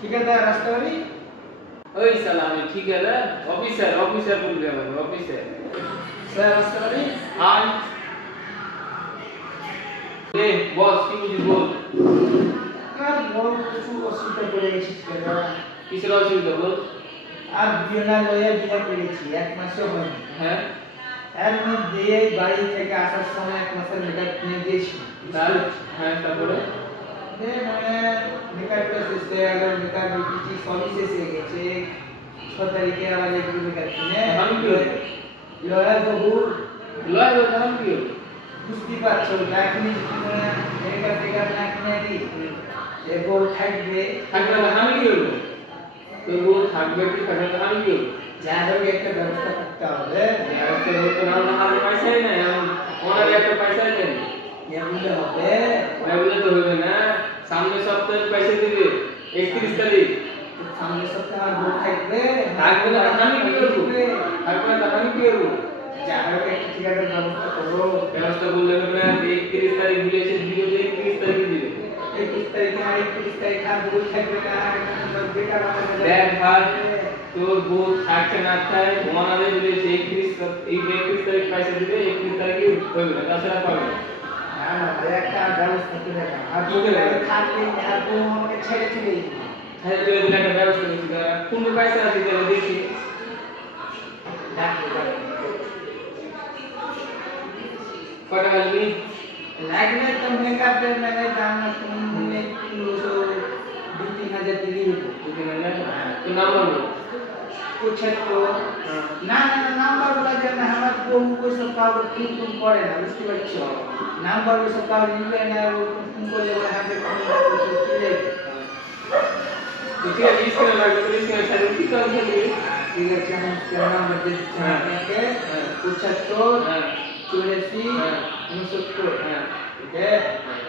ঠিকাদার আসতে পারি? ওই শালা আমি ঠিকাদার অফিসার অফিসার বলবি আমাকে অফিসার স্যার আসতে পারি? আয় এ বস কি বুঝি বল আর বড় কিছু অসুবিধা পড়ে গেছি ঠিকাদার। কিসের অসুবিধা বল আর বিনা লয়ে বিনা করেছি 1 মাসও হয়নি। হ্যাঁ এর মধ্যে বাড়ি থেকে আসার সময় 1 মাসের মেকআপ কিনে দিয়েছি। তার হ্যাঁ তারপরে মানে মেকআপটা শেষ হয়ে গেল, মেকআপ বিকিছি সবই শেষ হয়ে গেছে। 6 তারিখে আবার একটু মেকআপ কিনে আমি কি লয়ার বাবু লয় দাম কি হলো বুঝতে পারছো এখনই যদি মানে মেকআপ টেকআপ না কিনে দিই এরপর থাকবে থাকবে না আমি কি হলো তোর বউ থাকবে কি থাকবে না আমি কি হলো যা হোক একটা ব্যবস্থা করতে হবে। ব্যবস্থা করতে না হলে হাতে পয়সাই নাই ওনার একটা পয়সাই দেন এগুলো হবে এগুলো তো হবে না সামনের সপ্তাহে পয়সা দিবে 31 তারিখ সামনের সপ্তাহে আমার বউ থাকবে থাকবে না আমি কি করবো থাকবে না আমি কি করবো যা হোক একটা ঠিকাদার ব্যবস্থা করবো। ব্যবস্থা করলে হবে না 31 তারিখ দিলে এসে দিবে 31 তারিখে দিবে 21 তারিখে আর 31 তারিখ আর বউ থাকবে না বেকার দেখ ভাই তোর বউ থাকছে না থাকছে ঘুমানালে বলেছে 31 তারিখ পয়সা দিবে 31 তারিখে হবে না তাছাড়া পাবে না একটা ব্যবস্থা করে দাও। আর কি করে? থাকলে আর বউ আমাকে ছেড়ে চলে যাবে। তাহলে তুই এদিকে একটা ব্যবস্থা করছিস কোন পয়সা আছে তাহলে দেখি কটা আসবি লাগলে তো মেকআপ এর মানে দাম না তুমি 2-3 হাজার দিলেই হতো। তো নাম বলো पूछे तो না না না নাম্বার বলা যায় না আমার বউ ওইসব কাউকে ফোন ফোন করে না বুঝতে পারছো নাম্বার ওইসব কাউকে নিলে না ও ফোন করলে ওরা হাতে ফোন করে তো ঠিক আছে স্ক্রিনে লাগবে তো স্ক্রিনে ছাড়বে কি কাজ করবে ঠিক আছে আমি उसका নাম্বার দিচ্ছি আপনাকে 75 হ্যাঁ 84 হ্যাঁ 69 হ্যাঁ ঠিক আছে